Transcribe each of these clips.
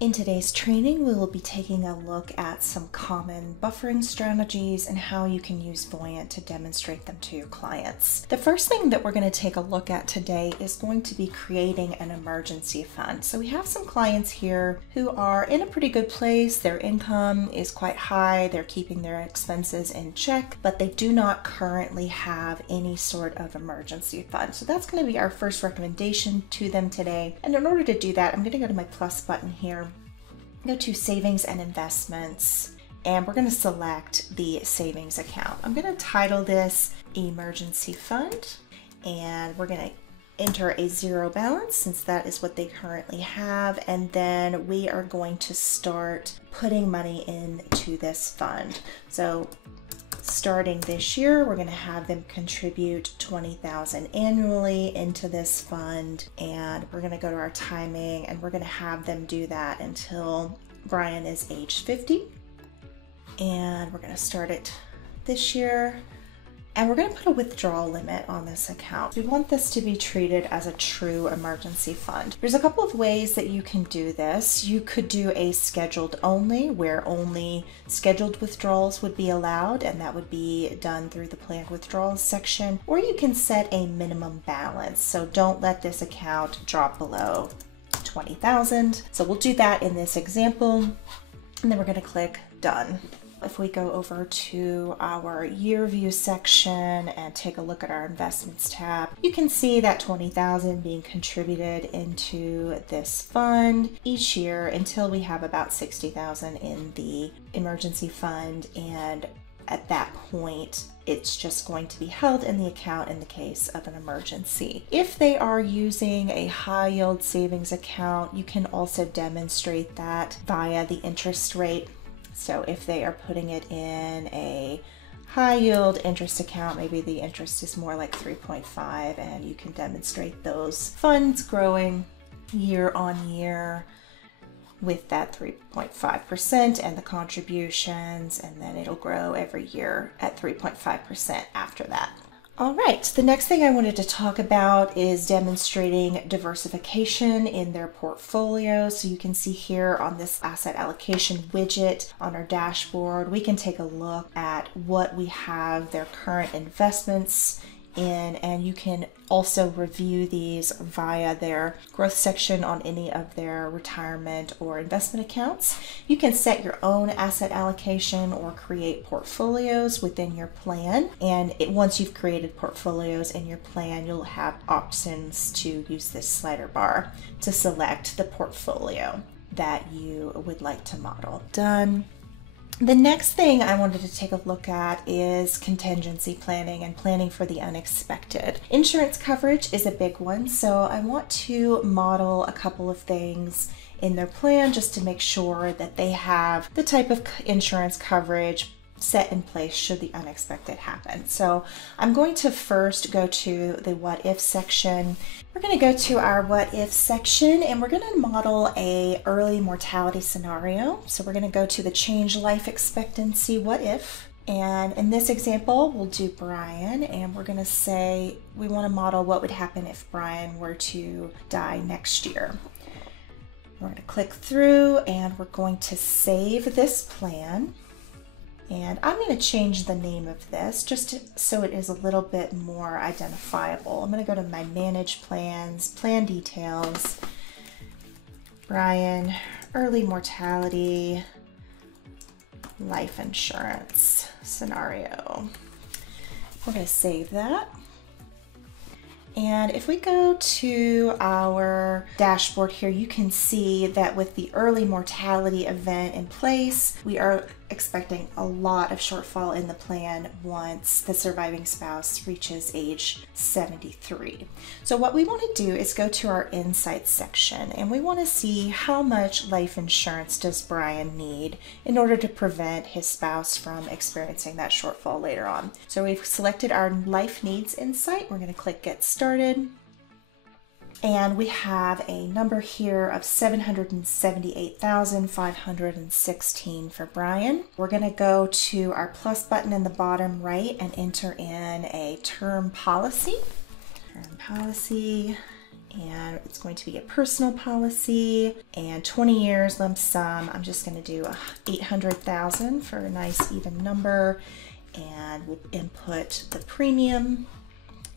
In today's training, we will be taking a look at some common buffering strategies and how you can use Voyant to demonstrate them to your clients. The first thing that we're going to take a look at today is going to be creating an emergency fund. So we have some clients here who are in a pretty good place. Their income is quite high. They're keeping their expenses in check, but they do not currently have any sort of emergency fund. So that's going to be our first recommendation to them today. And in order to do that, I'm going to go to my plus button here. Go to Savings and Investments, and we're going to select the savings account. I'm going to title this Emergency Fund, and we're going to enter a zero balance since that is what they currently have, and then we are going to start putting money into this fund. So starting this year, we're going to have them contribute $20,000 annually into this fund, and we're going to go to our timing and we're going to have them do that until Brian is age 50. And we're going to start it this year. And we're going to put a withdrawal limit on this account. We want this to be treated as a true emergency fund. There's a couple of ways that you can do this. You could do a scheduled only, where only scheduled withdrawals would be allowed, and that would be done through the planned withdrawals section. Or you can set a minimum balance. So don't let this account drop below $20,000. So we'll do that in this example, and then we're going to click done. If we go over to our year view section and take a look at our investments tab, you can see that $20,000 being contributed into this fund each year until we have about $60,000 in the emergency fund. And at that point, it's just going to be held in the account in the case of an emergency. If they are using a high yield savings account, you can also demonstrate that via the interest rate. So if they are putting it in a high yield interest account, maybe the interest is more like 3.5, and you can demonstrate those funds growing year on year with that 3.5% and the contributions, and then it'll grow every year at 3.5% after that. All right, the next thing I wanted to talk about is demonstrating diversification in their portfolio. So you can see here on this asset allocation widget on our dashboard, we can take a look at what we have their current investments in, and you can also review these via their growth section on any of their retirement or investment accounts. You can set your own asset allocation or create portfolios within your plan, and once you've created portfolios in your plan, you'll have options to use this slider bar to select the portfolio that you would like to model. Done. The next thing I wanted to take a look at is contingency planning and planning for the unexpected. Insurance coverage is a big one, so I want to model a couple of things in their plan just to make sure that they have the type of insurance coverage set in place should the unexpected happen. So I'm going to first go to the what if section. We're going to go to our what if section, and we're going to model a early mortality scenario. So we're going to go to the change life expectancy what if. And in this example, we'll do Brian, and we're going to say we want to model what would happen if Brian were to die next year. We're going to click through, and we're going to save this plan. And I'm going to change the name of this so it is a little bit more identifiable. I'm going to go to my Manage Plans, Plan Details, Brian, Early Mortality, Life Insurance Scenario. We're going to save that. And if we go to our dashboard here, you can see that with the early mortality event in place, we are expecting a lot of shortfall in the plan once the surviving spouse reaches age 73. So what we want to do is go to our Insights section, and we want to see how much life insurance does Brian need in order to prevent his spouse from experiencing that shortfall later on. So we've selected our Life Needs Insight. We're going to click Get Started. And we have a number here of $778,516 for Brian. We're going to go to our plus button in the bottom right and enter in a term policy. Term policy. And it's going to be a personal policy and 20 years lump sum. I'm just going to do 800,000 for a nice even number, and we'll input the premium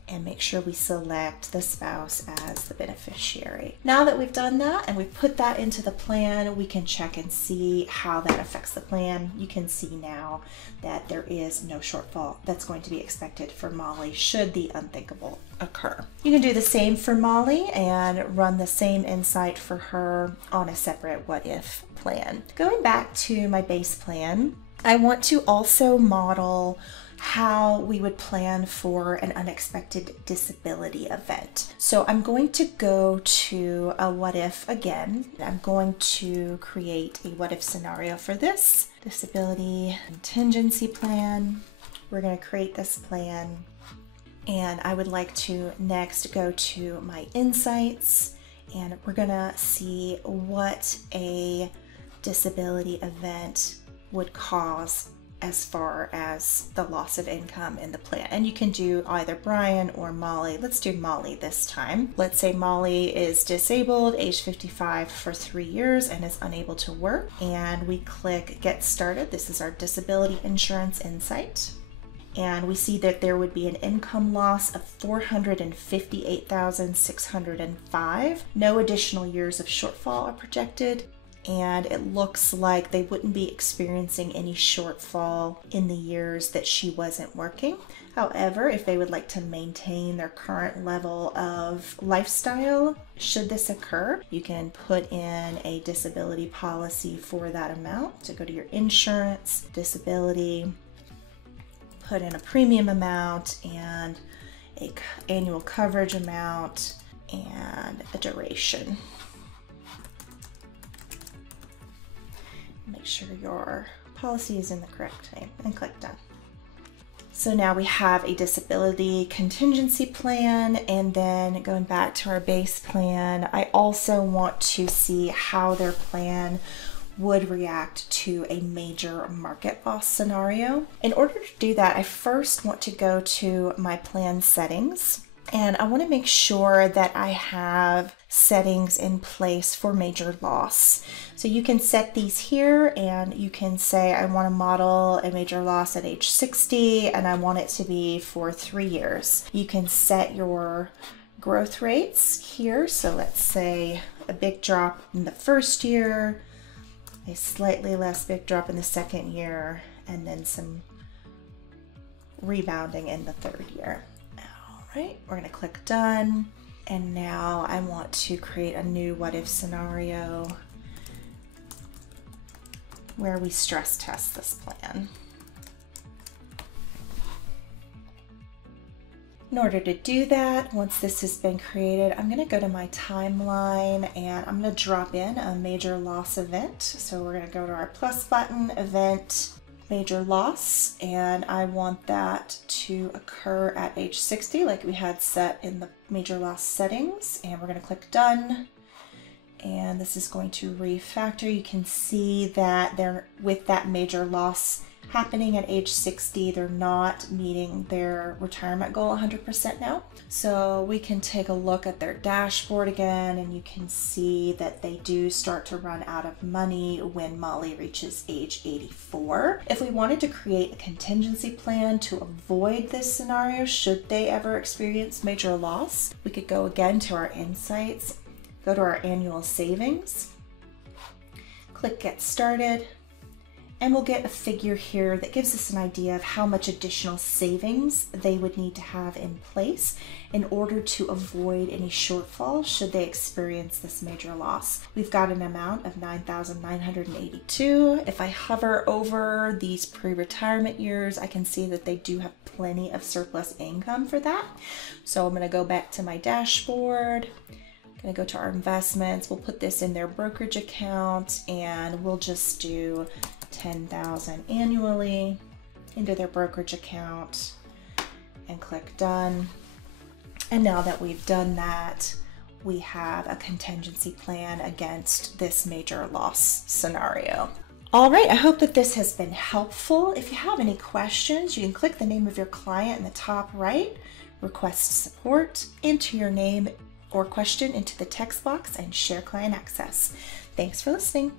and make sure we select the spouse as the beneficiary. Now that we've done that and we've put that into the plan, we can check and see how that affects the plan. You can see now that there is no shortfall that's going to be expected for Molly should the unthinkable occur. You can do the same for Molly and run the same insight for her on a separate what if plan. Going back to my base plan, I want to also model how we would plan for an unexpected disability event. So I'm going to go to a what if again. I'm going to create a what if scenario for this disability contingency plan. We're going to create this plan, and I would like to next go to my insights, and we're going to see what a disability event would cause as far as the loss of income in the plan. And you can do either Brian or Molly. Let's do Molly this time. Let's say Molly is disabled, age 55 for 3 years and is unable to work. And we click Get Started. This is our disability insurance insight. And we see that there would be an income loss of $458,605. No additional years of shortfall are projected. And it looks like they wouldn't be experiencing any shortfall in the years that she wasn't working. However, if they would like to maintain their current level of lifestyle, should this occur, you can put in a disability policy for that amount. So go to your insurance, disability, put in a premium amount and an annual coverage amount and a duration. Make sure your policy is in the correct name and click Done. So now we have a disability contingency plan, and then going back to our base plan, I also want to see how their plan would react to a major market loss scenario. In order to do that, I first want to go to my plan settings. And I want to make sure that I have settings in place for major loss. So you can set these here, and you can say I want to model a major loss at age 60 and I want it to be for 3 years. You can set your growth rates here. So let's say a big drop in the first year, a slightly less big drop in the second year, and then some rebounding in the third year. Right, we're going to click Done, and now I want to create a new what if scenario where we stress test this plan. In order to do that, once this has been created, I'm going to go to my timeline and I'm going to drop in a major loss event. So we're going to go to our plus button, event, major loss, and I want that to occur at age 60 like we had set in the major loss settings, and we're going to click Done, and this is going to refactor. You can see that they're with that major loss happening at age 60, they're not meeting their retirement goal 100% now. So we can take a look at their dashboard again, and you can see that they do start to run out of money when Molly reaches age 84. If we wanted to create a contingency plan to avoid this scenario, should they ever experience major loss, we could go again to our insights, go to our annual savings, click Get Started, and we'll get a figure here that gives us an idea of how much additional savings they would need to have in place in order to avoid any shortfall should they experience this major loss. We've got an amount of $9,982. If I hover over these pre-retirement years, I can see that they do have plenty of surplus income for that. So I'm going to go back to my dashboard. Going to go to our investments. We'll put this in their brokerage account, and we'll just do $10,000 annually into their brokerage account and click Done. And now that we've done that, we have a contingency plan against this major loss scenario. All right, I hope that this has been helpful. If you have any questions, you can click the name of your client in the top right, request support, enter your name or question into the text box and share client access. Thanks for listening.